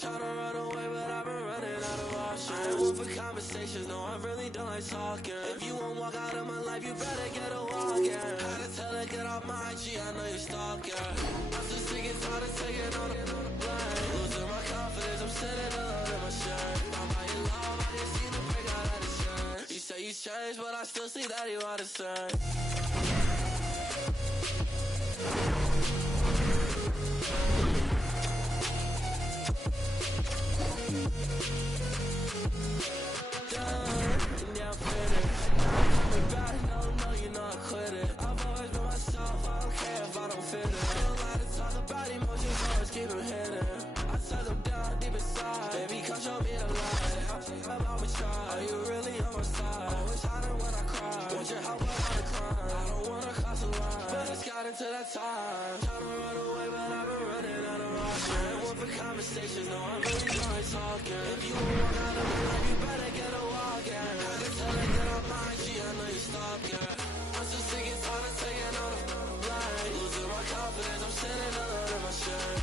Try to run away, but I've been running out of options. One for conversations, no, I really don't like talking. If you won't walk out of my life, you better get a walk in. Had to tell her, get off my IG, I know you're stalking. I'm just sick and tired of taking on the blame. Losing my confidence, I'm sending a load in my shirt. I'm by your love, I just seen the break out of the shirt. You say you changed, but I still see that you are the same. To that time, trying to run away, but I've been running out of options. One for conversations, no, I'm really not talking. If you won't walk out of my life, you better get a walk in. I can tell her, get off my IG, I know you're stalking. I'm just sick and tired of taking on the blame. Losing my confidence, I'm sending a load in my shirt.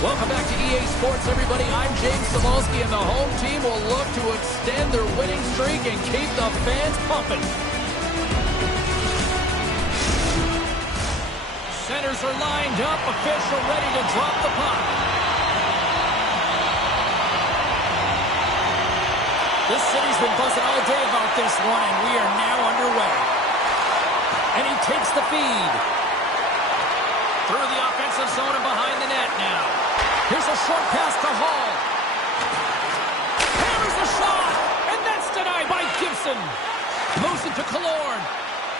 Welcome back to EA Sports, everybody. I'm James Cebulski, and the home team will look to extend their winning streak and keep the fans pumping. Centers are lined up, official ready to drop the puck. This city's been buzzing all day about this one, and we are now underway. And he takes the feed. Through the offensive zone and behind the net now. Here's a short pass to Hall. Hammers the shot, and that's denied by Gibson. Moves it to Killorn.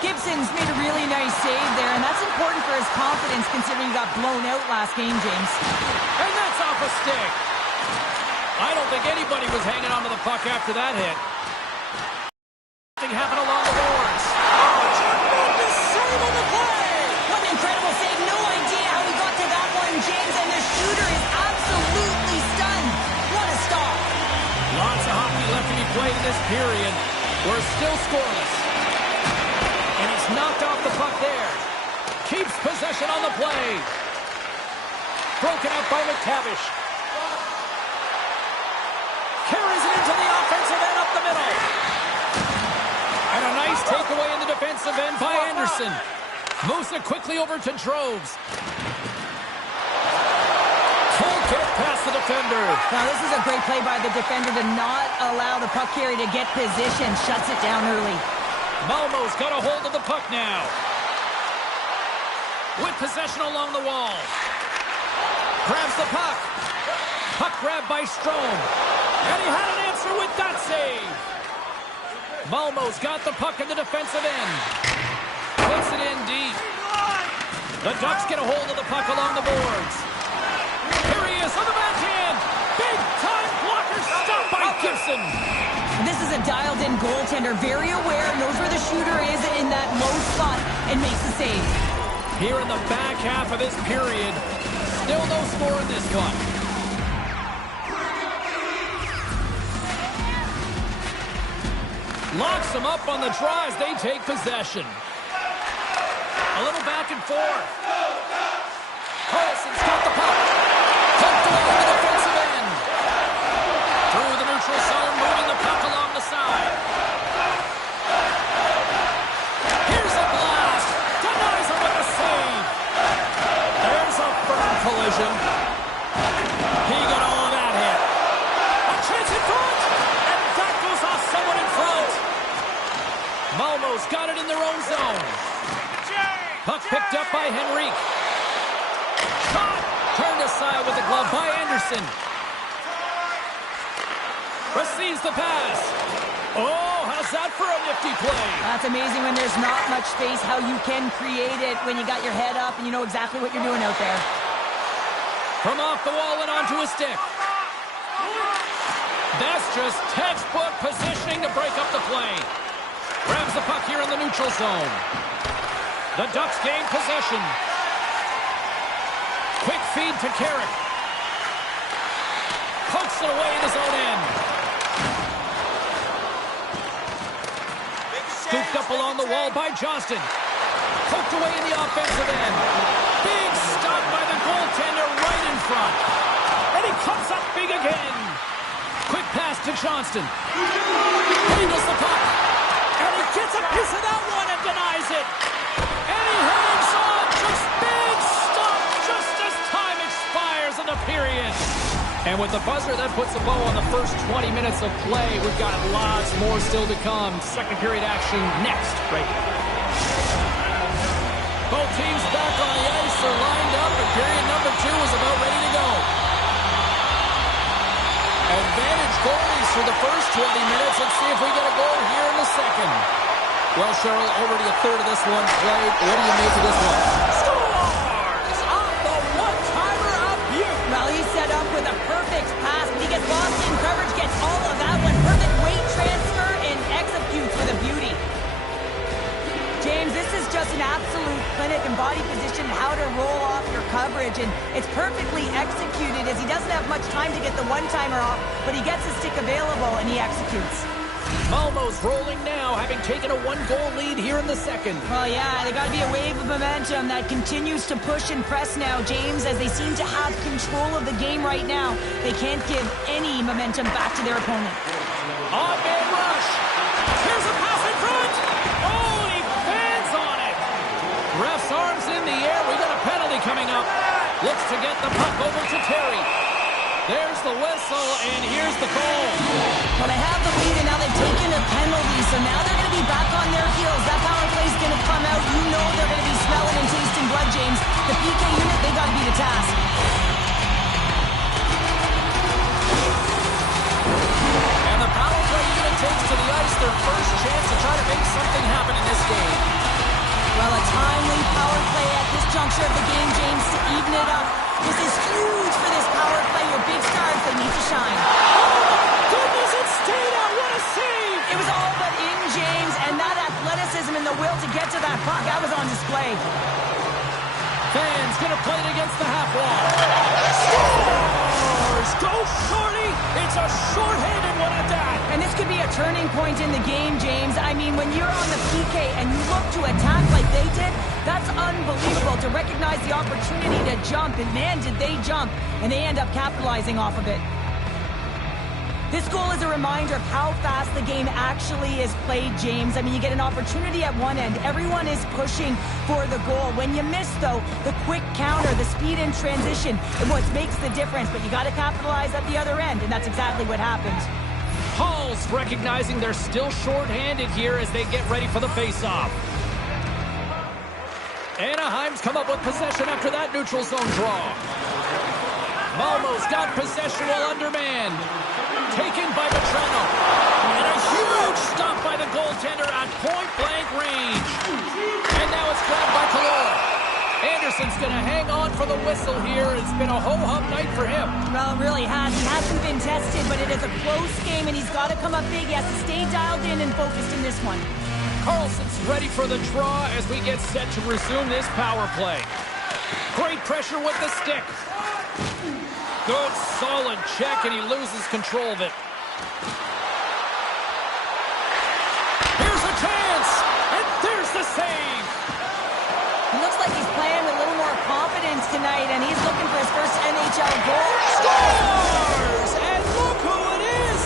Gibson's made a really nice save there, and that's important for his confidence considering he got blown out last game, James. And that's off a stick. I don't think anybody was hanging on to the puck after that hit. Something happened along the boards. Oh, tremendous save on the play! What an incredible save. No idea how he got to that one, James, and the shooter is absolutely stunned. What a stop. Lots of hockey left to be played in this period. We're still scoreless. And he's knocked off the puck there. Keeps possession on the play. Broken up by McTavish. Carries it into the offensive end up the middle. And a nice takeaway in the defensive end by Anderson. Moves it quickly over to Droves. Full kick past the defender. Now this is a great play by the defender to not allow the puck carrier to get position. Shuts it down early. Malmo's got a hold of the puck now. With possession along the wall. Grabs the puck. Puck grabbed by Strome. And he had an answer with that save. Malmo's got the puck in the defensive end. Puts it in deep. The Ducks get a hold of the puck along the boards. Here he is on the backhand. Big time blocker stopped by Gibson. This is a dialed-in goaltender, very aware, knows where the shooter is in that low spot, and makes the save. Here in the back half of this period, still no score in this one. Locks them up on the draw as they take possession. A little back and forth. Carlson's got the puck. Tucked away in the defensive end. Through the neutral zone, moving the puck along the side. Here's a blast. Denies him with a save. There's a firm collision. He got all of that hit. A chance in front. And that goes off someone in front. Malmo's got it in their own zone. Puck picked up by Henrique. Shot. Turned aside with the glove by Anderson. Receives the pass. Oh, how's that for a nifty play? That's amazing when there's not much space, how you can create it when you got your head up and you know exactly what you're doing out there. From off the wall and onto a stick. That's just textbook positioning to break up the play. Grabs the puck here in the neutral zone. The Ducks gain possession. Quick feed to Carrick. Pokes it away in his own end. Scooped up along the wall by Johnston. Poked away in the offensive end. Big stop by the goaltender right in front. And he comes up big again. Quick pass to Johnston. Handles the puck. And he gets a piece of that one and denies it. And he hangs on. Just big stop just as time expires in the period. And with the buzzer, that puts a bow on the first 20 minutes of play. We've got lots more still to come. Second period action next, right here. Both teams back on the ice are lined up, and period number 2 is about ready to go. Advantage goalies for the first 20 minutes. Let's see if we get a goal here in the second. Well, Cheryl, already a third of this one played. What do you make of this one? Scores! Off the one-timer of Butte. Well, he's set up with a perfect pass, but he gets lost in coverage, gets all of that one. Perfect weight transfer and executes with a beauty. James, this is just an absolute clinic in body position, how to roll off your coverage, and it's perfectly executed as he doesn't have much time to get the one-timer off, but he gets his stick available and he executes. Malmo's rolling now, having taken a 1-goal lead here in the second. Well, yeah, they got to be a wave of momentum that continues to push and press now, James, as they seem to have control of the game right now. They can't give any momentum back to their opponent. On-man rush. Here's a pass in front. Oh, he fans on it. Ref's arms in the air. We got a penalty coming up. Looks to get the puck over to Terry. There's the whistle, and here's the goal. Well, they have the lead, and now they've taken a penalty, so now they're going to be back on their heels. That power play is going to come out. You know they're going to be smelling and tasting blood, James. The PK unit, they got to beat a task. And the power play unit takes to the ice their first chance to try to make something happen in this game. Well, a timely power play at this juncture of the game, James, to even it up. This is huge for this power play. Your big stars, they need to shine. Oh, goodness, it stayed out. What a save! It was all but in, James, and that athleticism and the will to get to that puck, that was on display. Fans gonna play it against the half wall. Scores! Go Shorty! It's a short-handed one at that. And this could be a turning point in the game, James. I mean, when you're on the PK and you look to attack like they did, that's unbelievable to recognize the opportunity to jump. And man, did they jump. And they end up capitalizing off of it. This goal is a reminder of how fast the game actually is played, James. I mean, you get an opportunity at one end. Everyone is pushing for the goal. When you miss, though, the quick counter, the speed in transition, is what makes the difference. But you got to capitalize at the other end, and that's exactly what happened. Hall's recognizing they're still short-handed here as they get ready for the face-off. Anaheim's come up with possession after that neutral zone draw. Malmo's got possession while undermanned. Taken by Vetrano. And a huge stop by the goaltender at point-blank range. And now it's grabbed by Kalora. Anderson's going to hang on for the whistle here. It's been a ho-hum night for him. Well, it really has. He hasn't been tested, but it is a close game, and he's got to come up big. He has to stay dialed in and focused in this one. Carlson's ready for the draw as we get set to resume this power play. Great pressure with the stick. Good, solid check, and he loses control of it. Here's a chance, and there's the save. He looks like he's playing with a little more confidence tonight, and he's looking for his first NHL goal. Scores! And look who it is!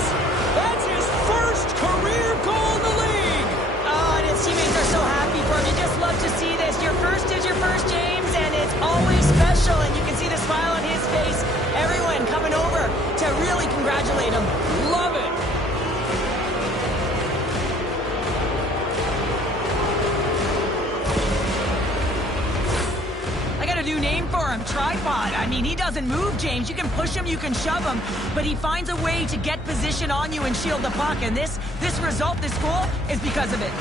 That's his first career goal in the league! Oh, and his teammates are so happy for him. You just love to see this. Your first is your first, James, and it's always special, and you can see the smile on his face. Everyone coming over to really congratulate him. Love it! I got a new name for him, Tripod. I mean, he doesn't move, James. You can push him, you can shove him, but he finds a way to get position on you and shield the puck, and this result, this goal, is because of it.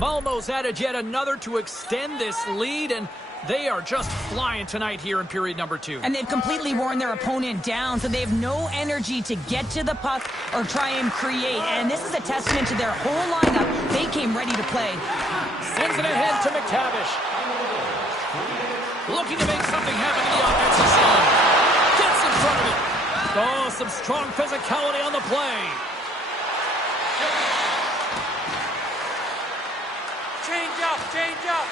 Malmo's added yet another to extend this lead, and they are just flying tonight here in period number 2. And they've completely worn their opponent down, so they have no energy to get to the puck or try and create. And this is a testament to their whole lineup. They came ready to play. Sends it ahead to McTavish. Looking to make something happen in the offensive zone. Gets in front of it. Oh, some strong physicality on the play. Change up.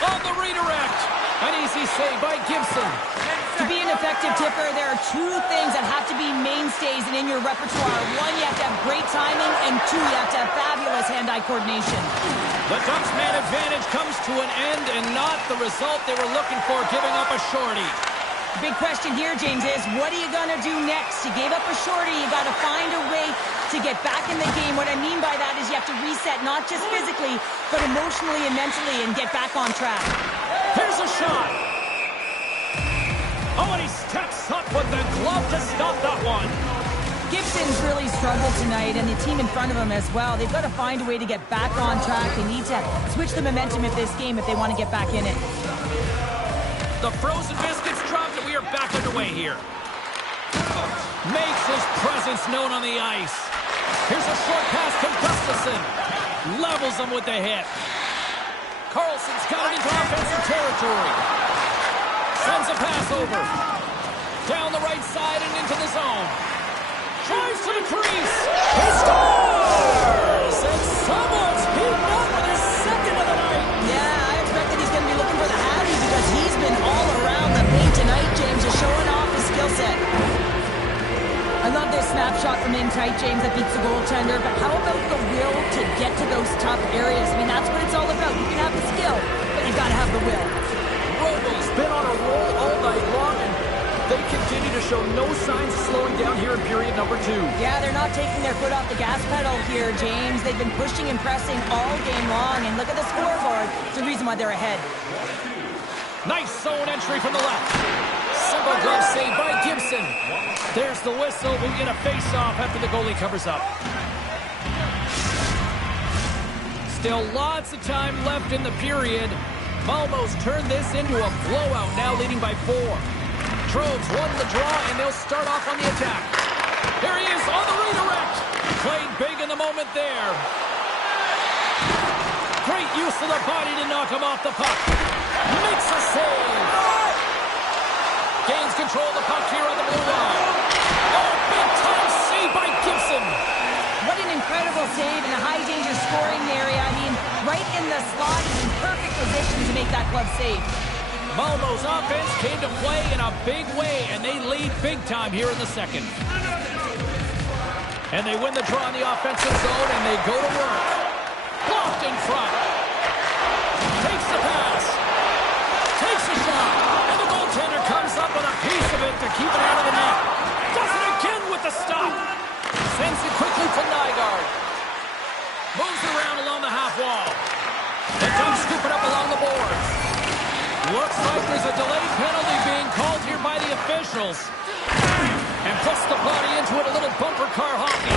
On the redirect. An easy save by Gibson. be an effective tipper, there are two things that have to be mainstays and in your repertoire. One, you have to have great timing, and two, you have to have fabulous hand-eye coordination. The Ducks' man advantage comes to an end and not the result they were looking for, giving up a shorty. The big question here, James, is what are you going to do next? You gave up a shorty. You got to find a way to get back in the game. What I mean by that is you have to reset, not just physically, but emotionally and mentally, and get back on track. Here's a shot. Oh, and he steps up with the glove to stop that one. Gibson's really struggled tonight, and the team in front of him as well. They've got to find a way to get back on track. They need to switch the momentum of this game if they want to get back in it. The frozen biscuits dropped, and we are back underway here. Makes his presence known on the ice. Here's a short pass to Gustafsson. Levels him with the hit. Carlson's got it into offensive territory. Sends a pass over. Down the right side and into the zone. Drives to the crease. He scores! And someone's heating up with his second of the night. Yeah, I expect that he's going to be looking for the Hattie because he's been all around the paint tonight, James, just showing off his skill set. I love this snapshot from in tight, James, that beats the goaltender, but how about the will to get to those tough areas? I mean, that's what it's all about. You can have the skill, but you've got to have the will. Rogel's been on a roll all night long, and they continue to show no signs of slowing down here in period number 2. Yeah, they're not taking their foot off the gas pedal here, James. They've been pushing and pressing all game long, and look at the scoreboard. It's the reason why they're ahead. Nice zone entry from the left. Simple glove save by Gibson. There's the whistle. We'll get a face-off after the goalie covers up. Still lots of time left in the period. Malmo's turned this into a blowout, now leading by 4. Trobes won the draw, and they'll start off on the attack. Here he is on the redirect. Played big in the moment there. Great use of the body to knock him off the puck. Makes a save. Gains control of the puck here on the blue line. Oh, big-time save by Gibson. What an incredible save in a high-danger scoring area. I mean, right in the slot, he's in perfect position to make that glove save. Malmo's offense came to play in a big way, and they lead big time here in the second. And they win the draw in the offensive zone, and they go to work. Blocked in front. Takes the pass. Takes a shot. And the goaltender comes up with a piece of it to keep it out of the net. Does it again with the stop. Sends it quickly to Nygaard. Moves it around along the half wall. The Ducks scoop it up along the boards. Looks like there's a delayed penalty being called here by the officials. And puts the body into it, a little bumper car hockey.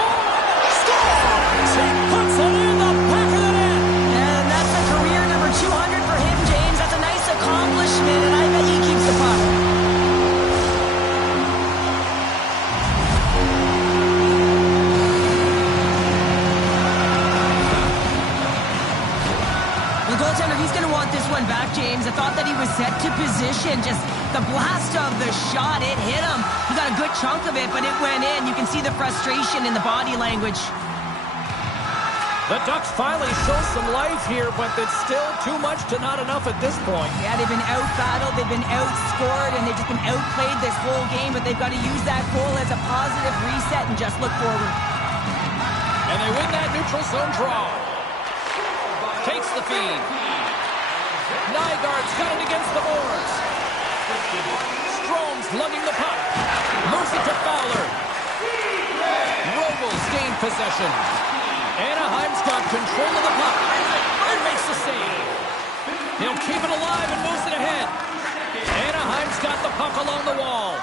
Oh, scores! He puts it in the back of the net. And that's a career number 200 for him, James. That's a nice accomplishment, and I bet he keeps the puck. The goaltender, he's going to want this one back, James. I thought that he was set to position. Just the blast of the shot, it hit him. He got a good chunk of it, but it went in. You can see the frustration in the body language. The Ducks finally show some life here, but it's still too much to not enough at this point. Yeah, they've been out-battled, they've been outscored, and they've just been outplayed this whole game, but they've got to use that goal as a positive reset and just look forward. And they win that neutral zone draw. Takes the feed. Nygaard's got it against the boards. Strome's lugging the puck. Moves it to Fowler. Rogel's gained possession. Anaheim's got control of the puck and makes the save. He'll keep it alive and moves it ahead. Anaheim's got the puck along the wall.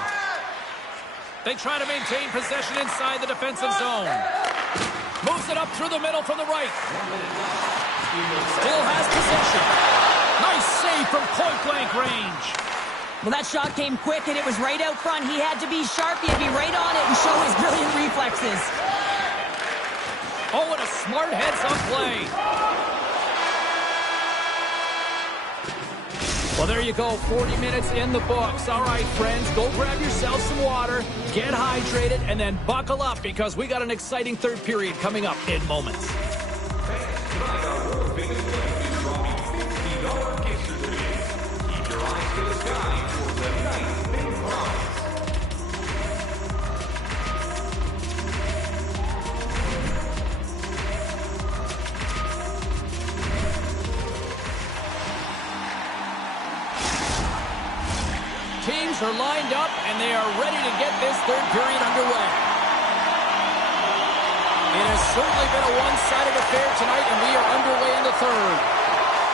They try to maintain possession inside the defensive zone. Moves it up through the middle from the right. Still has possession. Nice save from point-blank range. Well, that shot came quick, and it was right out front. He had to be sharp. He had to be right on it and show his brilliant reflexes. Oh, and a smart heads-up play. Well, there you go. 40 minutes in the books. All right, friends, go grab yourself some water, get hydrated, and then buckle up because we got an exciting third period coming up in moments. Keep your eyes to the sky for the night. players are lined up, and they are ready to get this third period underway. It has certainly been a one-sided affair tonight, and we are underway in the third.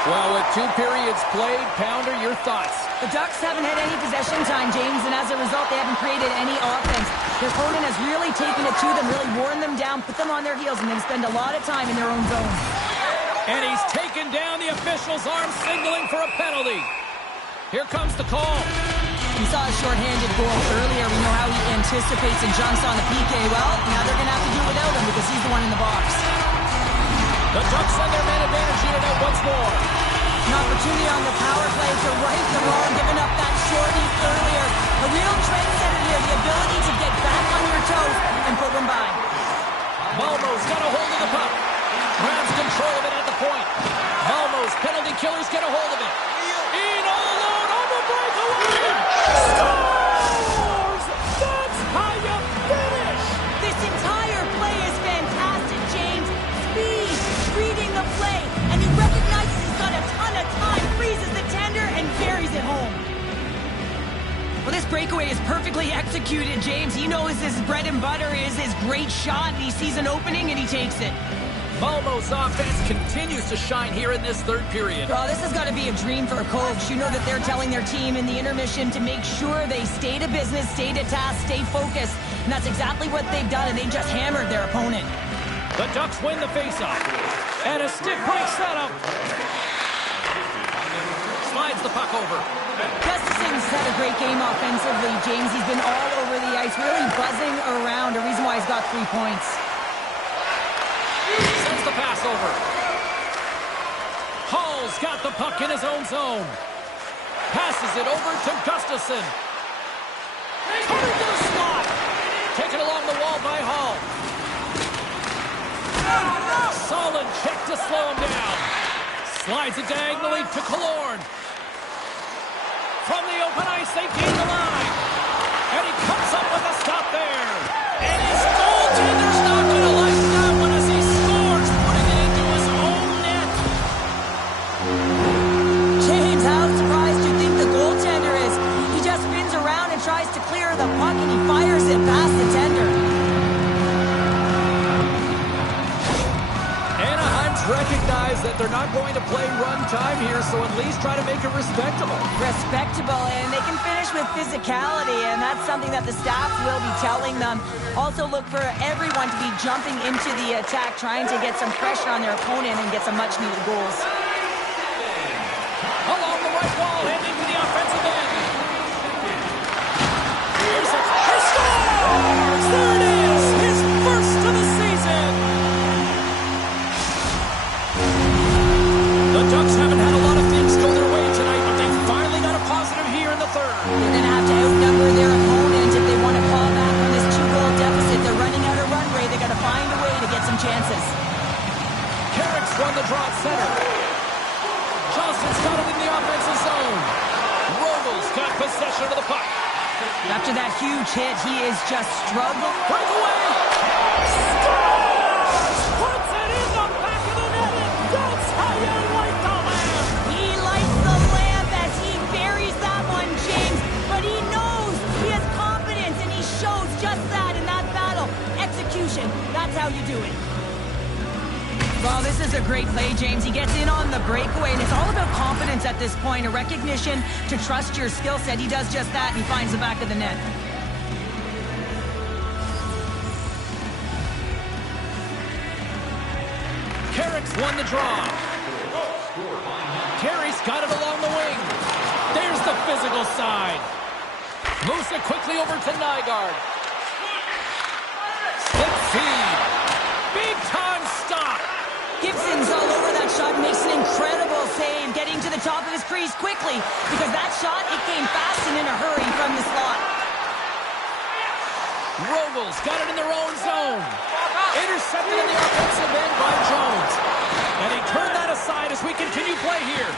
Well, with 2 periods played, Pounder, your thoughts? The Ducks haven't had any possession time, James, and as a result, they haven't created any offense. Their opponent has really taken it to them, really worn them down, put them on their heels, and they've spent a lot of time in their own zone. And he's taken down the official's arm, signaling for a penalty. Here comes the call. We saw a shorthanded goal earlier. We know how he anticipates and jumps on the PK. Well, now they're going to have to do it without him because he's the one in the box. The Ducks send their man advantage unit out once more. An opportunity on the power play to right the wrong, giving up that shorty earlier. A real trendsetter here, the ability to get back on your toes and put one by. Malmo's got a hold of the puck. Grabs control of it at the point. Malmo's penalty killers get a hold of it. In all alone on the breakaway. Scores! That's how you finish! This entire play is fantastic, James. Speed, reading the play, and he recognizes he's got a ton of time, freezes the tender, and buries it home. Well, this breakaway is perfectly executed, James. He knows his bread and butter is his great shot, and he sees an opening, and he takes it. Malmo's offense continues to shine here in this third period. Well, this has got to be a dream for a coach. You know that they're telling their team in the intermission to make sure they stay to business, stay to task, stay focused. And that's exactly what they've done, and they just hammered their opponent. The Ducks win the faceoff. And a stick break setup. Slides the puck over. Gustafson's had a great game offensively, James. He's been all over the ice, really buzzing around, a reason why he's got 3 points. Sends the pass over. Hall's got the puck in his own zone. Passes it over to Gustafson. Coming to the slot. Taken along the wall by Hall. Solid check to slow him down. Slides it diagonally to Killorn. From the open ice, they gain the line. And he comes up with a stop there. And his goaltender's not going to like that one as he scores, putting it into his own net. James, how surprised do you think the goaltender is? He just spins around and tries to clear the puck, and he fires it past the tender. Anaheim's recognized that they're not going to play run time here, so at least try to make it respectable. Respectable, and they can finish with physicality, and that's something that the staff will be telling them. Also look for everyone to be jumping into the attack, trying to get some pressure on their opponent and get some much-needed goals. Along the right wall, heading to the offensive end. Here's a scores! There it is! His first of the season! The Ducks haven't had a lot of things go their way tonight, but they finally got a positive here in the third. They're going to have to outnumber their opponent if they want to fall back from this 2-goal deficit. They're running out of runway. They got to find a way to get some chances. Carrick's run the draw at center. Johnson's got it in the offensive zone. Rogel's got possession of the puck. After that huge hit, he is just struggling. Breakaway! Scores! Puts it in the back of the net, and that's how you light the lamp! He lights the lamp as he buries that one, James. But he knows he has confidence, and he shows just that in that battle. Execution, that's how you do it. Well, this is a great play, James. He gets in on the breakaway, and it's all about confidence at this point, a recognition to trust your skill set. He does just that, and he finds the back of the net. Carrick's won the draw. Terry's got it along the wing. There's the physical side. Moves it quickly over to Nygaard. Slip feed. Big time stop. Gibson's all over that shot, makes an incredible save, getting to the top of his crease quickly, because that shot, it came fast and in a hurry from the slot. Rogel's got it in their own zone. Intercepted in the offensive end by Jones. And he turned that aside as we continue play here.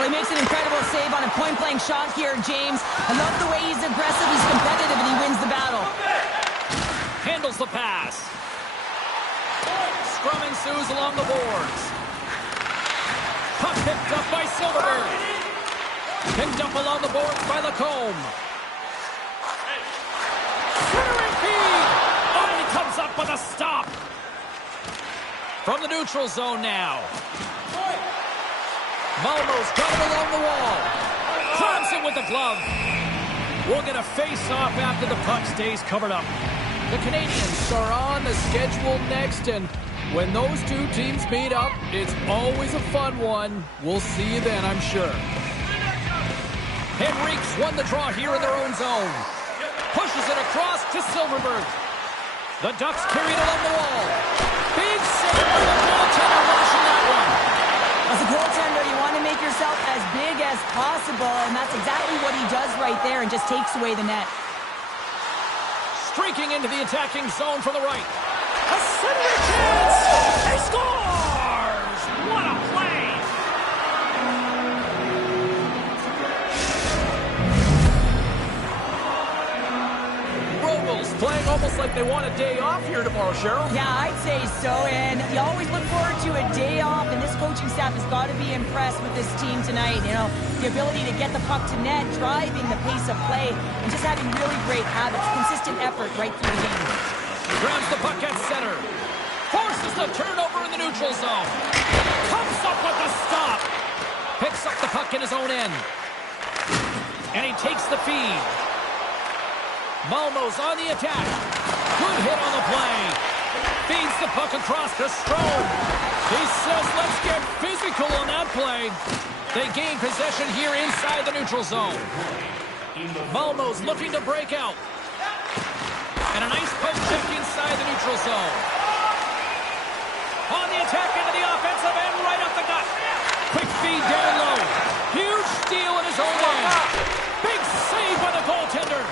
Well, he makes an incredible save on a point-blank shot here, James. I love the way he's aggressive, he's competitive, and he wins the battle. Handles the pass. Scrum ensues along the boards. Puck picked up by Silverberg. Picked up along the boards by Lacombe. the stop. From the neutral zone now. Malmo's got it along the wall. Grabs it with the glove. We'll get a face-off after the puck stays covered up. The Canadiens are on the schedule next, and when those two teams meet up, it's always a fun one. We'll see you then, I'm sure. Henriques won the draw here in their own zone. Pushes it across to Silverberg. The Ducks carry it along the wall. Big save by the goaltender washing that one. As a goaltender, you want to make yourself as big as possible, and that's exactly what he does right there and just takes away the net. Streaking into the attacking zone from the right. A centering chance! He scores! What a play! Rogel's playing almost like they want a day off here tomorrow, Cheryl. Yeah, I'd say so, and you always look forward to a day off, and this coaching staff has got to be impressed with this team tonight. You know, the ability to get the puck to net, driving the pace of play, and just having really great habits, consistent effort right through the game. Grabs the puck at center. Forces the turnover in the neutral zone. Comes up with the stop. Picks up the puck in his own end. And he takes the feed. Malmo's on the attack. Good hit on the play. Feeds the puck across to Strome. He says, let's get physical on that play. They gain possession here inside the neutral zone. Malmo's looking to break out. And a nice poke check inside the neutral zone. On the attack into the offensive end, right up the gut. Quick feed down low. Huge steal in his own end. Big save by the goaltender.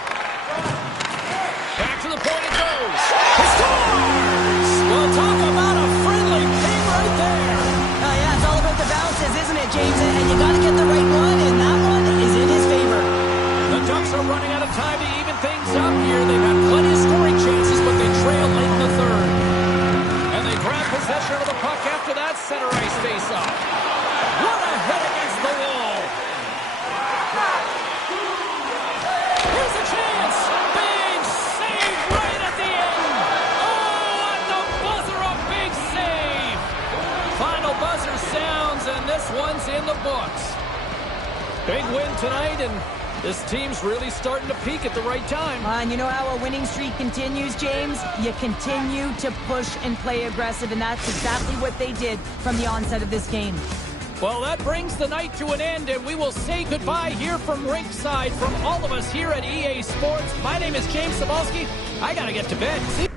Back to the point it goes. He scores! Well, talk about a friendly game right there. Yeah, it's all about the bounces, isn't it, James? And you got to get the right one, and that one is in his favor. The Ducks are running out of time to even things up here. They've had plenty of scoring chances, but they trail late in the third. And they grab possession of the puck after that center ice face-off. What a hit against the wall. Here's a chance. Big save right at the end. Oh, at the buzzer, a big save. Final buzzer sounds, and this one's in the books. Big win tonight, and this team's really starting to peak at the right time. And you know how a winning streak continues, James? You continue to push and play aggressive, and that's exactly what they did from the onset of this game. Well, that brings the night to an end, and we will say goodbye here from Rinkside from all of us here at EA Sports. My name is James Cybulski. I got to get to bed. See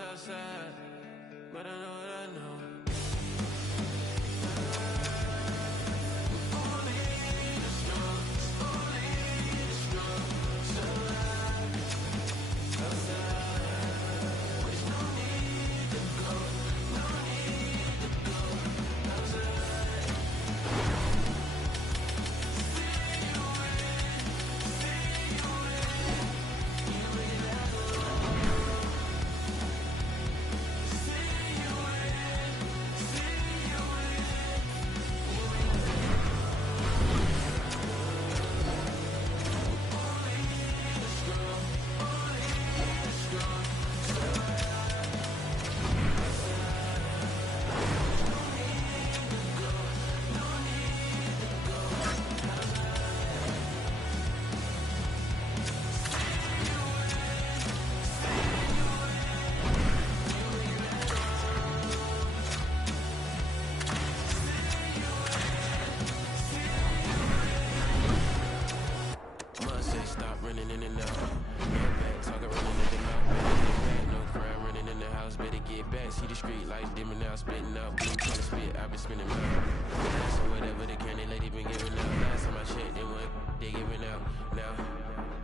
outside, but I know what I know. street like dimming out, spitting out blue color spit. I've been spinning out. So whatever the candy lady been giving out. Last time I checked, they giving out. Now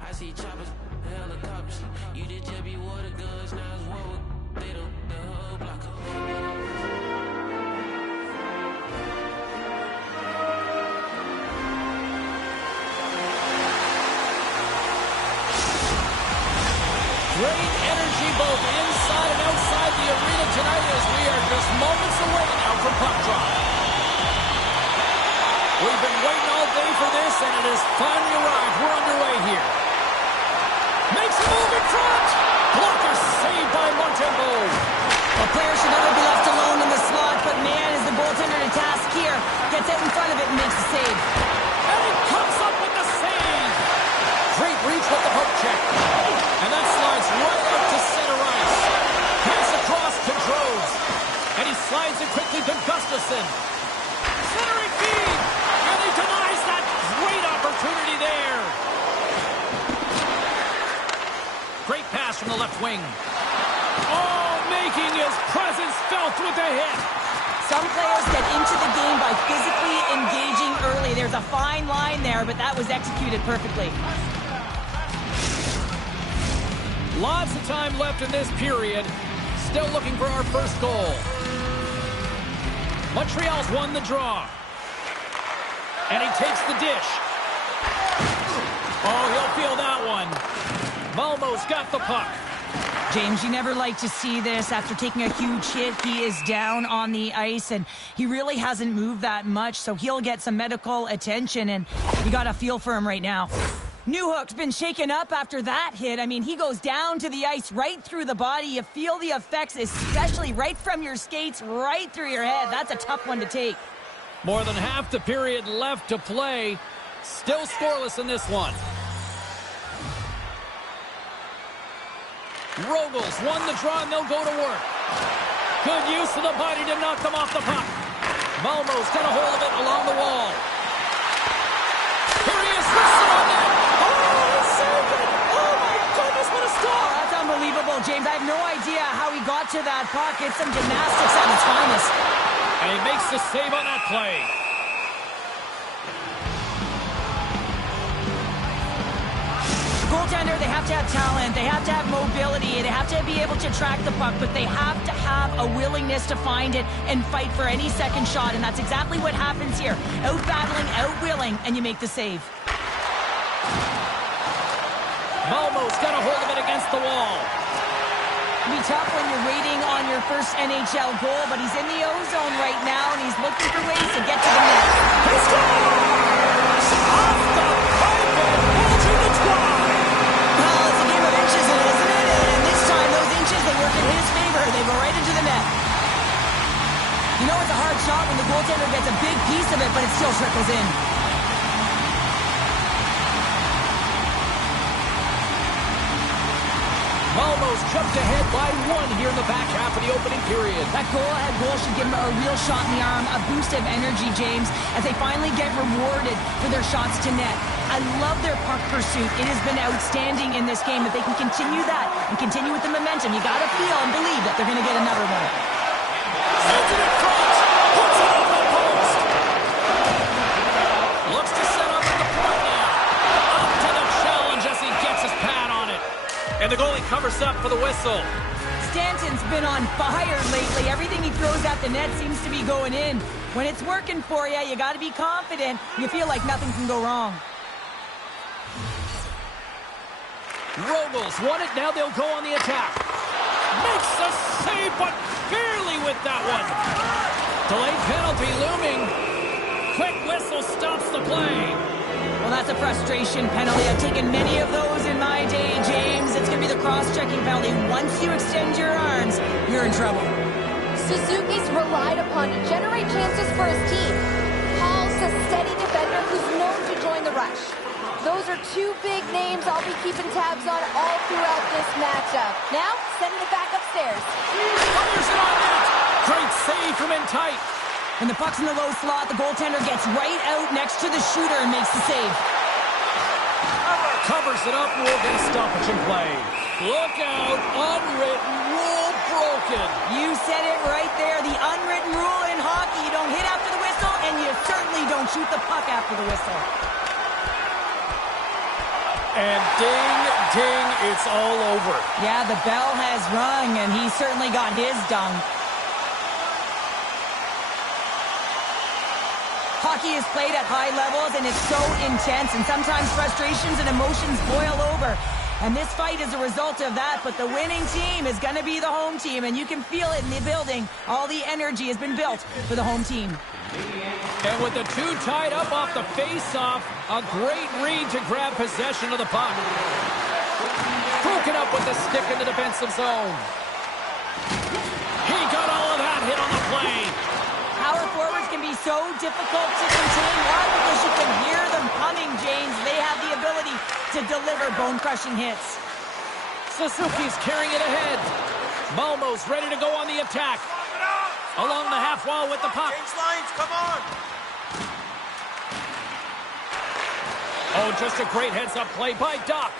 I see choppers, helicopters. You did just be water guns, now it's war with they don't the whole block up. Great energy both inside and outside the arena tonight as we are just moments away now from puck drop. We've been waiting all day for this, and it has finally arrived. We're underway here. Makes a move in front. Blocker saved by Montembeault. A player should never be left alone in the slot, but man, is the goaltender to task here. Gets out in front of it and makes the save. And he comes up with the save. Great reach with the poke check. And that slides right out to center ice. Pass across to Droves. And he slides it quickly to Gustafsson. Centering feed. And he denies that great opportunity there. Great pass from the left wing. Oh, making his presence felt with a hit. Some players get into the game by physically engaging early. There's a fine line there, but that was executed perfectly. Lots of time left in this period. Still looking for our first goal. Montreal's won the draw. And he takes the dish. Oh, he'll feel that one. Malmo's got the puck. James, you never like to see this. After taking a huge hit, he is down on the ice, and he really hasn't moved that much, so he'll get some medical attention, and you got a feel for him right now. Newhook's been shaken up after that hit. I mean, he goes down to the ice, right through the body. You feel the effects, especially right from your skates, right through your head. That's a tough one to take. More than half the period left to play. Still scoreless in this one. Rogels won the draw, and they'll go to work. Good use of the body to knock them off the puck. Malmo's got a hold of it along the wall. Here he is, wrestling on that. That's unbelievable, James. I have no idea how he got to that puck. It's some gymnastics at its finest. And he makes the save on that play. Goaltender, they have to have talent, they have to have mobility, they have to be able to track the puck, but they have to have a willingness to find it and fight for any second shot, and that's exactly what happens here. Out-battling, out-willing, and you make the save. Malmo's got a hold of it against the wall. It'll be tough when you're waiting on your first NHL goal, but he's in the O-zone right now, and he's looking for ways to get to the net. He scores! Off the pipe and edging the try! Well, it's a game of inches, isn't it? And this time, those inches, they work in his favor. They go right into the net. You know it's a hard shot when the goaltender gets a big piece of it, but it still trickles in. Malmo's jumped ahead by one here in the back half of the opening period. That goal-ahead goal should give them a real shot in the arm, a boost of energy, James, as they finally get rewarded for their shots to net. I love their puck pursuit. It has been outstanding in this game. If they can continue that and continue with the momentum, you got to feel and believe that they're going to get another one. Sends it in front. Puts it off the post. Looks to set up at the point now. Up to the challenge as he gets his pad on it. And the goalie covers up for the whistle. Stanton's been on fire lately. Everything he throws at the net seems to be going in. When it's working for you, you got to be confident. You feel like nothing can go wrong. Rogels won it. Now they'll go on the attack. Makes the save, but barely with that one. Delayed penalty looming. Quick whistle stops the play. Well, that's a frustration penalty. I've taken many of those in my day, James. It's going to be the cross-checking penalty. Once you extend your arms, you're in trouble. Suzuki's relied upon to generate chances for his team. Hall's a steady defender who's known to join the rush. Those are two big names I'll be keeping tabs on all throughout this matchup. Now, sending it back upstairs. Fires it on net. Great save from in tight. When the puck's in the low slot, the goaltender gets right out next to the shooter and makes the save. Covers it up, rule get a stoppage in play. Look out, unwritten rule broken. You said it right there. The unwritten rule in hockey, you don't hit after the whistle, and you certainly don't shoot the puck after the whistle. And ding, ding, it's all over. Yeah, the bell has rung, and he certainly got his dung. Hockey is played at high levels, and it's so intense, and sometimes frustrations and emotions boil over. And this fight is a result of that, but the winning team is going to be the home team, and you can feel it in the building. All the energy has been built for the home team. And with the two tied up off the face-off, a great read to grab possession of the puck. Broken up with the stick in the defensive zone. He got all of that hit on the play. Power forwards can be so difficult to contain. Why? Because you can hear them coming, James. They have the ability to deliver bone-crushing hits. Suzuki's carrying it ahead. Malmo's ready to go on the attack. Along the half wall with the puck. Change lines, come on! Oh, just a great heads-up play by Duck.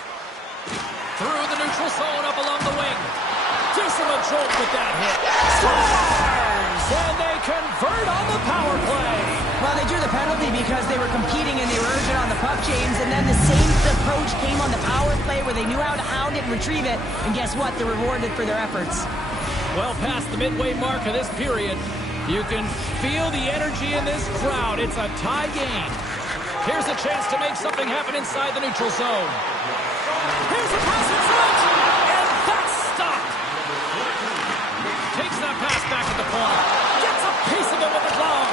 Through the neutral zone, up along the wing. Gives him a jolt with that hit. Scores! And they convert on the power play. Well, they drew the penalty because they were competing and they were urgent on the puck, James. And then the same approach came on the power play where they knew how to hound it and retrieve it. And guess what? They're rewarded for their efforts. Well past the midway mark of this period, you can feel the energy in this crowd. It's a tie game. Here's a chance to make something happen inside the neutral zone. Here's a pass in front, and that's stopped. Takes that pass back at the corner. Gets a piece of it with the glove.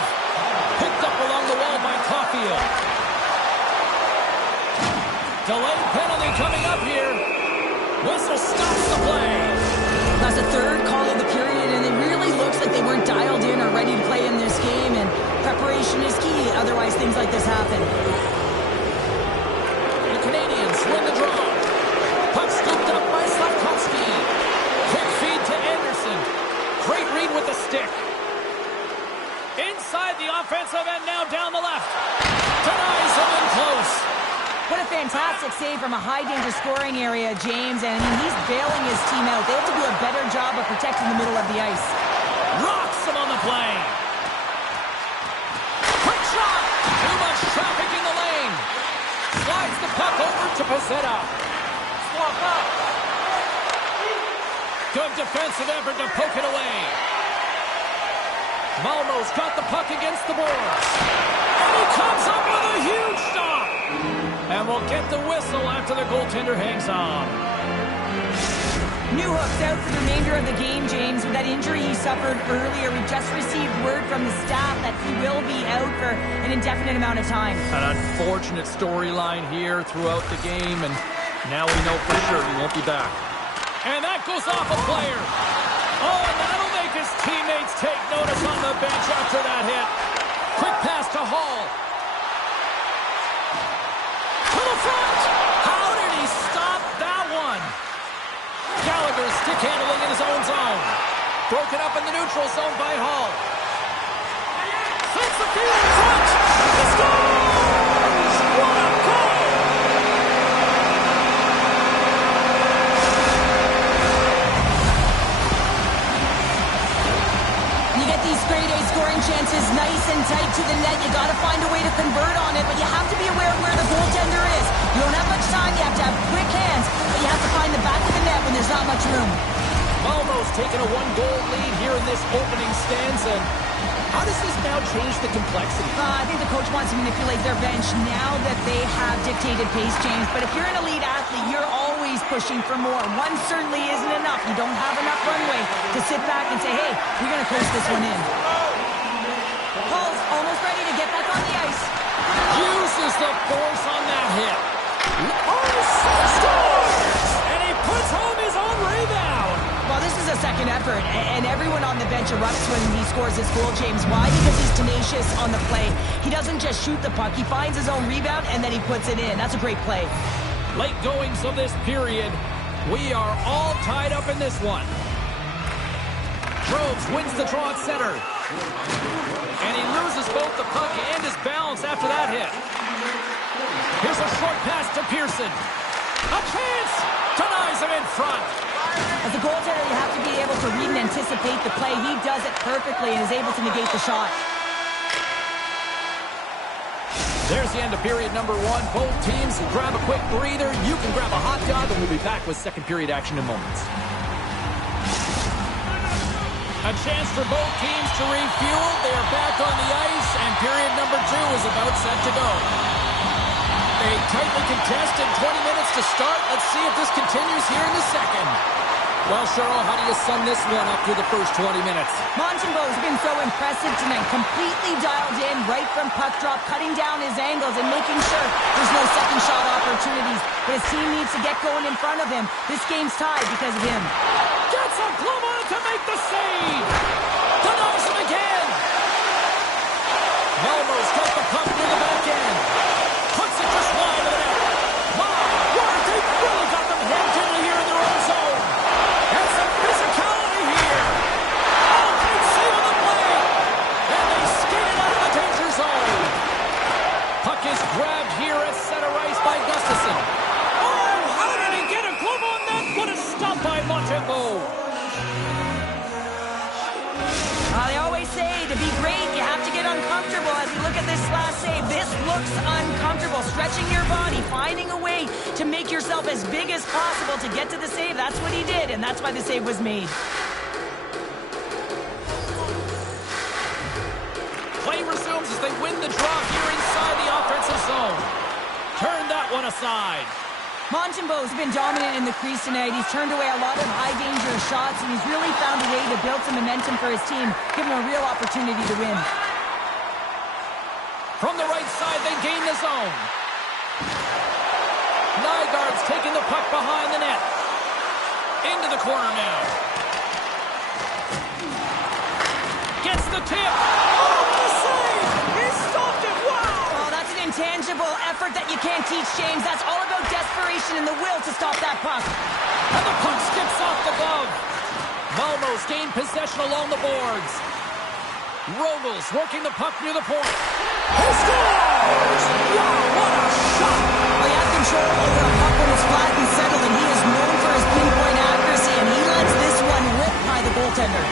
Picked up along the wall by Caulfield. Delayed penalty coming up here. Whistle stops the play. That's the third call of the period, and it really looks like they weren't dialed in or ready to play in this game, and preparation is key. Otherwise, things like this happen. The Canadians win the draw. Puck scooped up by Slavkovsky. Quick feed to Anderson. Great read with the stick. Inside the offensive end, now down the left. Denies him in close. What a fantastic save from a high-danger scoring area, James. And I mean, he's bailing his team out. They have to do a better job of protecting the middle of the ice. Rocks him on the play. Quick shot. Too much traffic in the lane. Slides the puck over to Pezzetta. Swap up. Good defensive effort to poke it away. Malmo's got the puck against the boards. And he comes up with a huge stop. And we'll get the whistle after the goaltender hangs on. Newhook's out for the remainder of the game, James. With that injury he suffered earlier, we just received word from the staff that he will be out for an indefinite amount of time. An unfortunate storyline here throughout the game, and now we know for sure he won't be back. And that goes off a player. Oh, and that'll make his teammates take notice on the bench after that hit. Quick pass to Hall. To the front. How did he stop that one? Gallagher stick handling in his own zone. Broken up in the neutral zone by Hall. Sets the field in front. He scores! What a goal! You get these grade A scoring chances nice and tight to the net. You got to find a way to convert on it, but you have to be aware of where the goaltender is. You don't have much time. You have to have quick hands, but you have to find the back of the net when there's not much room. Malmo's taken a one-goal lead here in this opening stanza. How does this now change the complexity? I think the coach wants to manipulate their bench now that they have dictated pace, James. But if you're an elite athlete, you're always pushing for more. One certainly isn't enough. You don't have enough runway to sit back and say, hey, we're going to coast this one in. Hall's almost ready to get back on the ice. Uses the force on that hit. Scores! And he puts home his own rebound. Well, this is a second effort, and everyone on the bench erupts when he scores his goal, James. Why? Because he's tenacious on the play. He doesn't just shoot the puck. He finds his own rebound, and then he puts it in. That's a great play. Late goings of this period. We are all tied up in this one. Groves wins the draw at center. And he loses both the puck and his balance after that hit. Here's Here's a short pass to Pearson. A chance! Denies him in front. As a goaltender, you have to be able to read and anticipate the play. He does it perfectly and is able to negate the shot. There's the end of period number one. Both teams will grab a quick breather. You can grab a hot dog, and we'll be back with second period action in moments. A chance for both teams to refuel. They are back on the ice, and period number two is about set to go. A tightly contested 20 minutes to start. Let's see if this continues here in the second. Well, Cheryl, how do you sum this one up through the first 20 minutes? Montembeault's been so impressive tonight. Completely dialed in right from puck drop, cutting down his angles and making sure there's no second shot opportunities. But his team needs to get going in front of him. This game's tied because of him. Gets a glove on it to make the save. Denies him again. Malmo's got the puck near the back end. Puts it just wide of the net. My word, they've really got them hemmed in here in their own zone. And some physicality here. Oh, great save on the play. And they skated out of the danger zone. Puck is grabbed here at center ice by Gustafsson. Oh, how did he get a glove on that? What a stop by Montembeault. They always say to be great, you have to get uncomfortable. As we look at this last save, this looks uncomfortable. Stretching your body, finding a way to make yourself as big as possible to get to the save. That's what he did, and that's why the save was made. Play resumes as they win the draw here inside the offensive zone. Turn that one aside. Montembeault's been dominant in the crease tonight. He's turned away a lot of high-danger shots, and he's really found a way to build some momentum for his team, give him a real opportunity to win. From the right side, they gain the zone. Nygaard's taking the puck behind the net. Into the corner now. Gets the tip. Oh, what a save! He stopped it! Wow! Oh, that's an intangible effort that you can't teach, James. That's all about desperation and the will to stop that puck. And the puck skips off the glove. Malmo's gained possession along the boards. Rogels working the puck near the point. He scores! Wow, what a shot! Well, he has control over a puck when it's flat and settled, and he is known for his pinpoint accuracy, and he lets this one rip by the goaltender.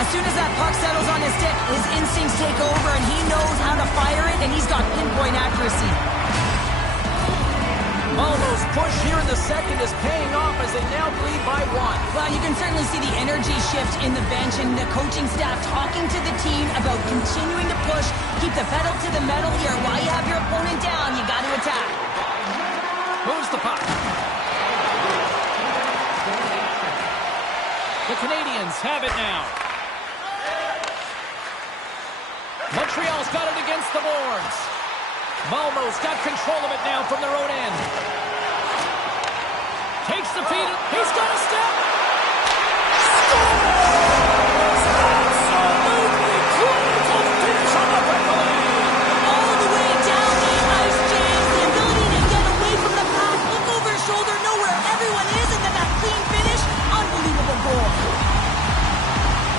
As soon as that puck settles on his stick, his instincts take over, and he knows how to fire it, and he's got pinpoint accuracy. Malmo's push here in the second is paying off as they now lead by one. Well, you can certainly see the energy shift in the bench and the coaching staff talking to the team about continuing to push, keep the pedal to the metal here. While you have your opponent down, you got to attack. Moves the puck. The Canadians have it now. Montreal's got it against the boards. Malmo's got control of it now from their own end. Takes the feed. He's got a step. Scores! Absolutely critical finish on the breakaway. All the way down the ice, James. The ability to get away from the pass, look over his shoulder, know where everyone is, and then that clean finish. Unbelievable goal.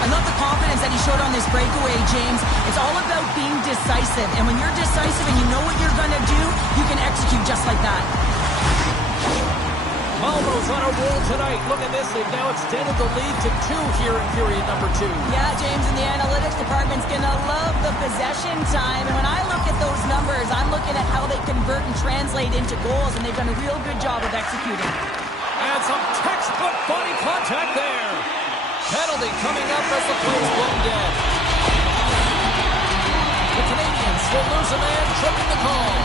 I love the confidence that he showed on this breakaway, James. It's all about being decisive. And when you're decisive and you know what you're going to do, you can execute just like that. Malmo's on a roll tonight. Look at this. They've now extended the lead to 2 here in period number 2. Yeah, James, and the analytics department's going to love the possession time. And when I look at those numbers, I'm looking at how they convert and translate into goals, and they've done a real good job of executing. And some textbook body contact there. Penalty coming up as the play's blown dead. The Canadians will lose a man, tripping the call.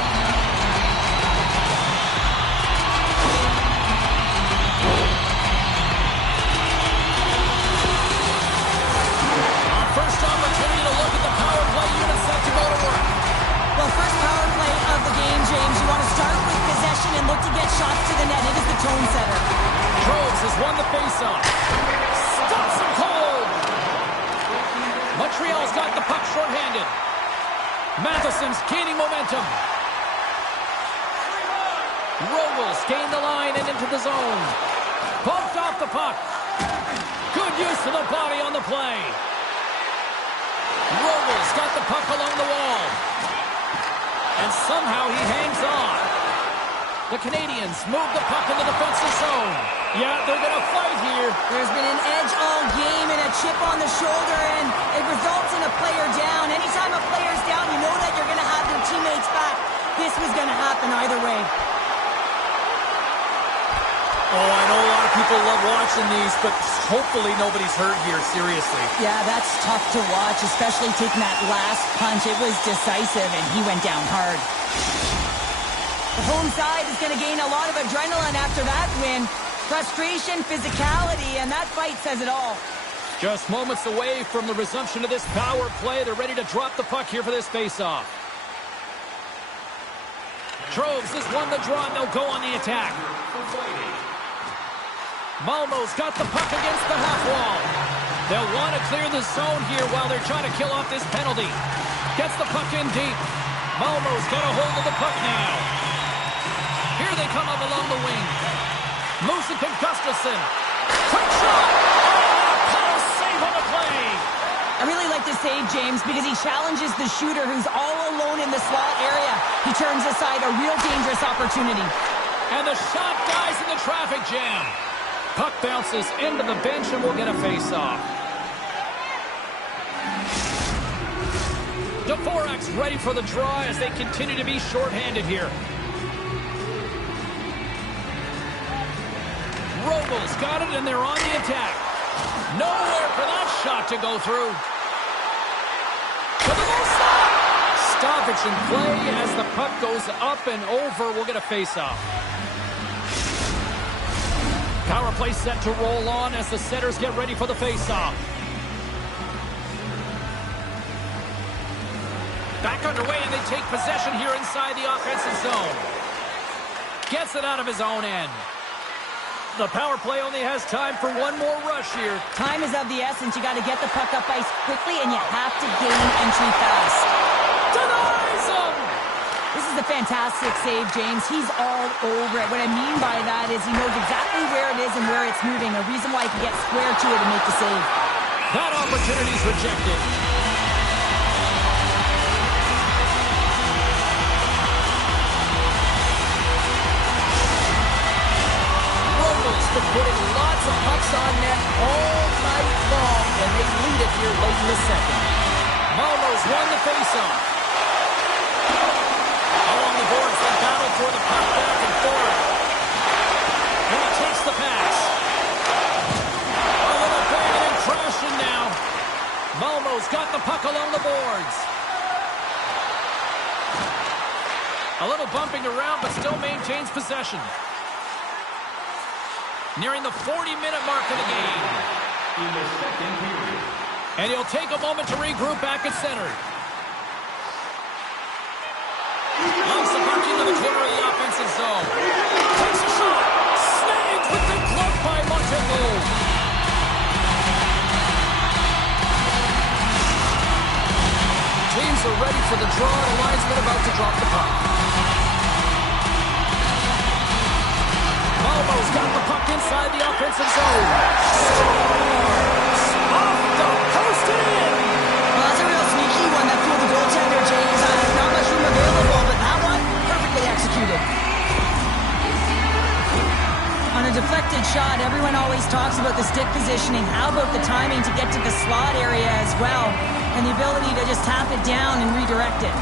Our first opportunity to look at the power play unit set to go to work. Well, first power play of the game, James. You want to start with possession and look to get shots to the net. It is the tone setter. Groves has won the faceoff. Stops him cold. Montreal's got the puck shorthanded. Matheson's gaining momentum. Rogels gained the line and into the zone. Bumped off the puck. Good use of the body on the play. Rogels got the puck along the wall. And somehow he hangs on. The Canadians move the puck in the defensive zone. Yeah, they're going to fight here. There's been an edge all game and a chip on the shoulder, and it results in a player down. Anytime a player's down, you know that you're going to have their teammates back. This was going to happen either way. Oh, I know a lot of people love watching these, but hopefully nobody's hurt here, seriously. Yeah, that's tough to watch, especially taking that last punch. It was decisive, and he went down hard. The home side is going to gain a lot of adrenaline after that win. Frustration, physicality, and that fight says it all. Just moments away from the resumption of this power play. They're ready to drop the puck here for this faceoff. Troves has won the draw, and they'll go on the attack. Malmo's got the puck against the half wall. They'll want to clear the zone here while they're trying to kill off this penalty. Gets the puck in deep. Malmo's got a hold of the puck now. Here they come up along the wing. Moves it to Gustafsson. Quick shot! Oh, Paul save on the play! I really like this save, James, because he challenges the shooter who's all alone in the slot area. He turns aside a real dangerous opportunity. And the shot dies in the traffic jam. Puck bounces into the bench and we'll get a face-off. Dvorak's ready for the draw as they continue to be shorthanded here. Robles got it, and they're on the attack. Nowhere for that shot to go through. To the low side. Stoppage in play as the puck goes up and over. We'll get a face-off. Power play set to roll on as the setters get ready for the face-off. Back underway, and they take possession here inside the offensive zone. Gets it out of his own end. The power play only has time for one more rush here. Time is of the essence. You got to get the puck up ice quickly, and you have to gain entry fast. Denies him! This is a fantastic save, James. He's all over it. What I mean by that is he knows exactly where it is and where it's moving. A reason why he can get square to it and make the save. That opportunity's rejected. Been putting lots of pucks on net all night long, and they lead it here late in the second. Malmo's won the faceoff. Along the boards, they battle for the puck back and forth. And he takes the pass. A little banging and crashing now. Malmo's got the puck along the boards. A little bumping around, but still maintains possession. Nearing the 40-minute mark of the game. In the second period. And he'll take a moment to regroup back at center. Moves the puck into the corner of the offensive zone. Takes a shot. Snagged with the glove by Montembeault. Teams are ready for the draw. The linesman about to drop the puck. Malmo's got the puck inside the offensive zone. Scores! Off the post and in! Well, that's a real sneaky one that fooled the goaltender, James. Not much room available, but that one, perfectly executed. On a deflected shot, everyone always talks about the stick positioning. How about the timing to get to the slot area as well? And the ability to just tap it down and redirect it.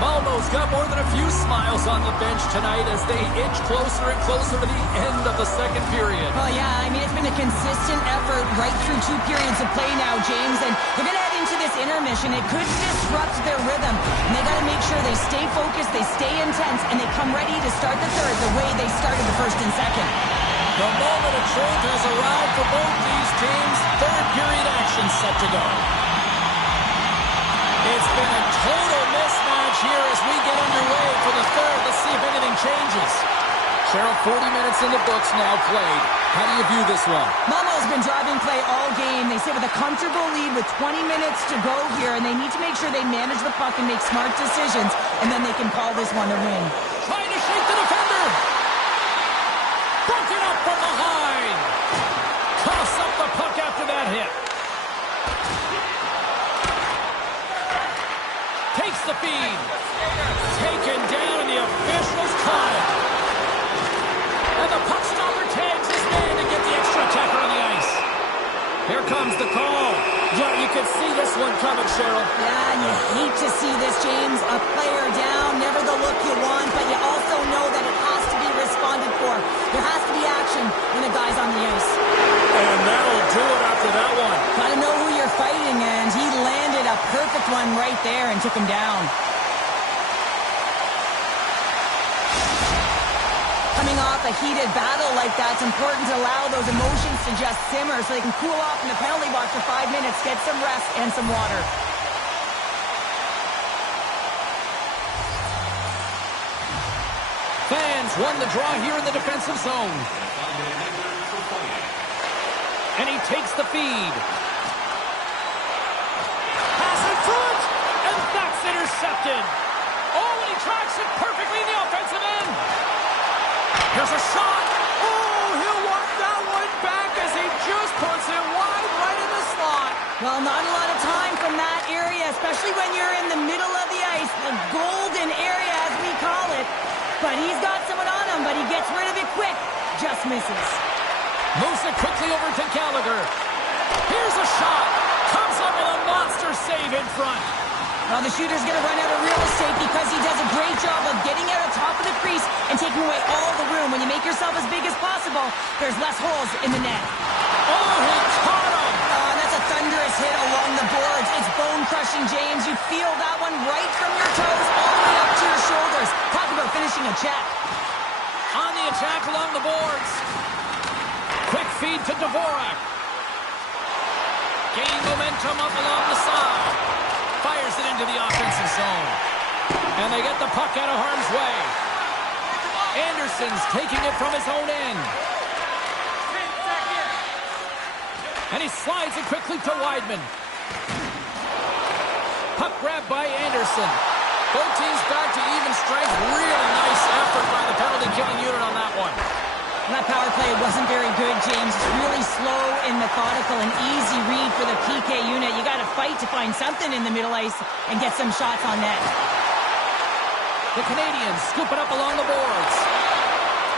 Malmo's got more than a few smiles on the bench tonight as they inch closer and closer to the end of the second period. Well, yeah, I mean, it's been a consistent effort right through 2 periods of play now, James, and they're going to head into this intermission. It could disrupt their rhythm, and they got to make sure they stay focused, they stay intense, and they come ready to start the third the way they started the first and second. The moment of truth has arrived for both these teams. Third period action set to go. It's been a total mismatch here as we get underway for the third. Let's see if anything changes. Cheryl, 40 minutes in the books now played. How do you view this one? Malmo's been driving play all game. They sit with a comfortable lead with 20 minutes to go here, and they need to make sure they manage the puck and make smart decisions, and then they can call this one a win. Trying to shake the defender. Broken up from behind. Toss up the puck after that hit. Takes the feed. Taken down, and the officials caught it. And the puck stopper tags his man to get the extra attacker on the ice. Here comes the call. Yeah, you can see this one coming, Cheryl. Yeah, you hate to see this, James. A player down, never the look you want, but you also know that it has to be responded for. There has to be action when the guy's on the ice. And that'll do it after that one. Gotta know who you're fighting, and he landed a perfect one right there and took him down. Coming off a heated battle like that, it's important to allow those emotions to just simmer so they can cool off in the penalty box for 5 minutes, get some rest and some water. Fans won the draw here in the defensive zone. And he takes the feed. Pass in front, and that's intercepted. Oh, and he tracks it perfectly in the offensive end. Here's a shot. Oh, he'll want that one back as he just puts it wide right in the slot. Well, not a lot of time from that area, especially when you're in the middle of the ice, the golden area as we call it. But he's got someone on him, but he gets rid of it quick. Just misses. Moves it quickly over to Gallagher. Here's a shot. Comes up with a monster save in front. Well, the shooter's going to run out of real estate because he does a great job of getting out of top of the crease and taking away all the room. When you make yourself as big as possible, there's less holes in the net. Oh, he caught him. That's a thunderous hit along the boards. It's bone-crushing, James. You feel that one right from your toes all the way up to your shoulders. Talk about finishing a check. On the attack along the boards. Quick feed to Dvorak. Gain momentum up along the side. Fires it into the offensive zone. And they get the puck out of harm's way. Anderson's taking it from his own end. And he slides it quickly to Weidman. Puck grabbed by Anderson. Both teams back to even strength. Really nice effort by the penalty-killing unit on that one. That power play wasn't very good, James. It's really slow and methodical, an easy read for the PK unit. You got to fight to find something in the middle ice and get some shots on net. The Canadians scoop it up along the boards.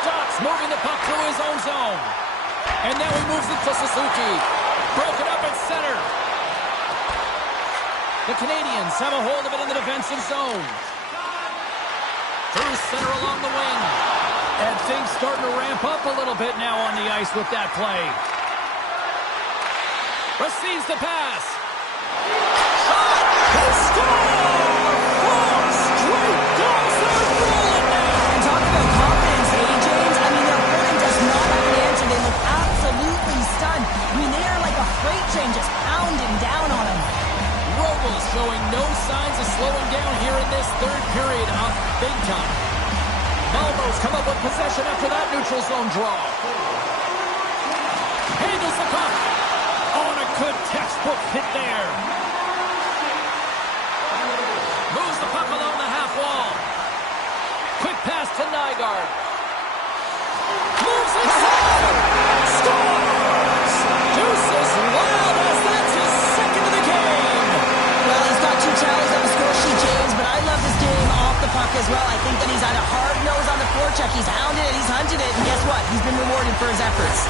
Dots moving the puck through his own zone. And now he moves it to Suzuki. Broken up at center. The Canadians have a hold of it in the defensive zone. Through center along the wing. And things starting to ramp up a little bit now on the ice with that play. Receives the pass. Shot! He scores! 4 straight goals. They're rolling now. And talk about confidence, James? I mean, their opponent does not have an answer. They look absolutely stunned. I mean, they are like a freight train just pounding down on them. Robles showing no signs of slowing down here in this third period of big time. Malmo's come up with possession after that neutral zone draw. Handles the puck. Oh, and a good textbook hit there. Moves the puck along the half wall. Quick pass to Nygaard. Moves inside. Scores! Deuces wild as that's his second of the game. Well, he's got 2 tallies on the score sheet, James, but I love his game off the puck as well. I think that he's had a hard nose on the forecheck. He's hounded it, he's hunted it, and guess what? He's been rewarded for his efforts.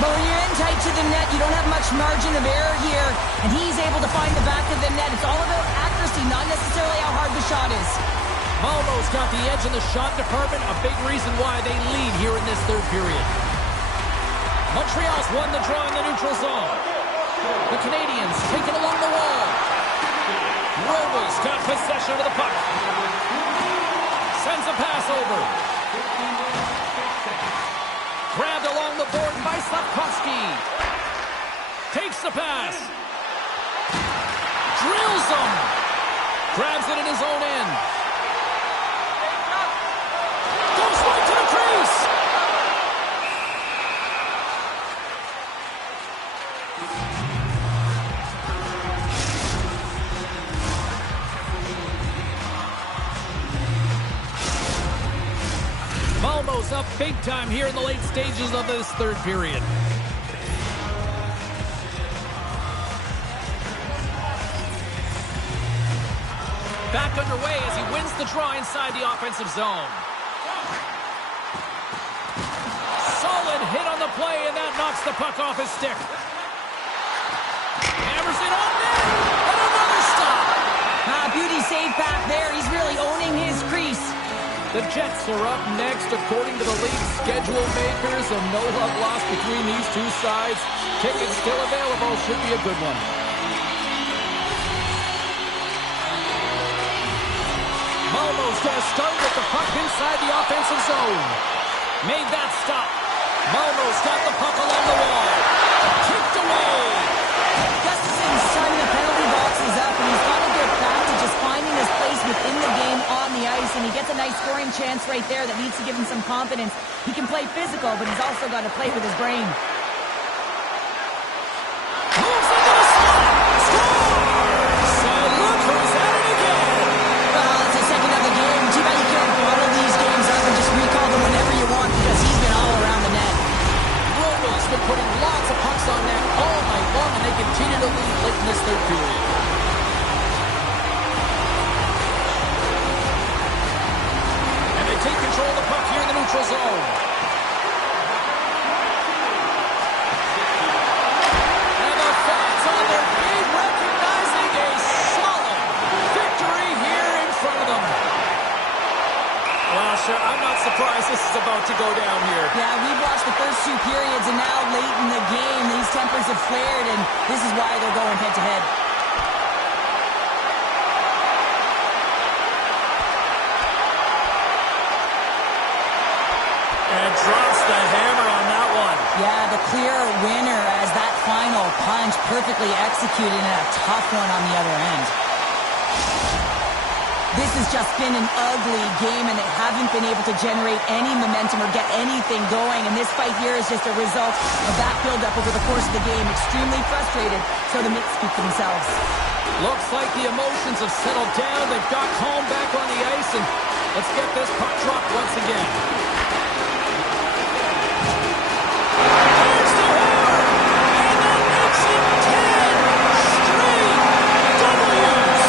But when you're in tight to the net, you don't have much margin of error here, and he's able to find the back of the net. It's all about accuracy, not necessarily how hard the shot is. Malmo's got the edge in the shot department, a big reason why they lead here in this third period. Montreal's won the draw in the neutral zone. The Canadians take it along the wall. Robles got possession of the puck. Sends a pass over. Grabbed along the board by Slavkovsky. Takes the pass. Drills him. Grabs it in his own end. Goes right to the crease. Malmo's up big time here in the late stages of this third period. Back underway as he wins the draw inside the offensive zone. Solid hit on the play, and that knocks the puck off his stick. Hammers it on net, and another stop. Beauty save back there. He's really owning his crease. The Jets are up next according to the league schedule makers, and no love lost between these two sides. Tickets still available. Should be a good one. Malmo's going to start with the puck inside the offensive zone. Made that stop. Malmo's got the puck along the wall. Kicked away. Gustafson's turning the penalty box is up, and he's got to get back to just finding his place within the game on the ice, and he gets a nice scoring chance right there that needs to give him some confidence. He can play physical, but he's also got to play with his brain. Moves into the slot. Scores! And look who's at it again. Well, it's the second of the game. Too bad you can't bottle these games up and just recall them whenever you want, because he's been all around the net. Roman's been putting lots of pucks on net all night long, and they continue to lead late in this third period. And they take control of the puck here in the neutral zone. And the fans on their feet recognizing a solid victory here in front of them. Well, sure, I'm not surprised this is about to go down here. Yeah, we've watched the first two periods, and now late in the game, these tempers have flared, and this is why they're going head-to-head. And drops the hammer on that one. Yeah, the clear winner as that final punch perfectly executed and a tough one on the other end. This has just been an ugly game, and they haven't been able to generate any momentum or get anything going, and this fight here is just a result of that build-up over the course of the game. Extremely frustrated, so the Knicks speak for themselves. Looks like the emotions have settled down. They've got calm back on the ice, and let's get this puck dropped once again. Here's the horn, and that makes it 10 straight W's.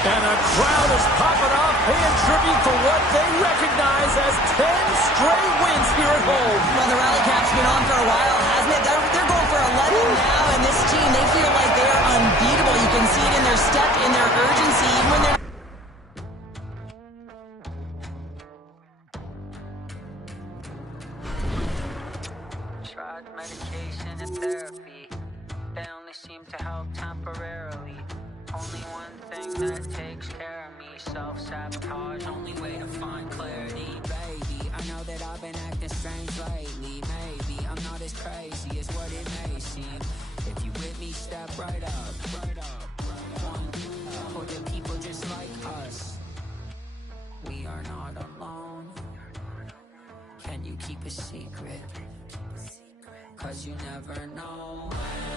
And a crowd is popping off, paying tribute for what they recognize as 10 straight wins here at home. Well, the rally cap's been on for a while, hasn't it? They're going for 11 now, and this team, they feel like they are unbeatable. You can see it in their step, in their urgency, even when they're... Tried medication and therapy. They only seem to help temporarily. Only one thing that takes care of me. Self-sabotage, only way to find clarity. Baby, I know that I've been acting strange lately. Maybe I'm not as crazy as what it may seem. If you with me, step right up. One, or the people just like us. We are not alone. Can you keep a secret? 'Cause you never know when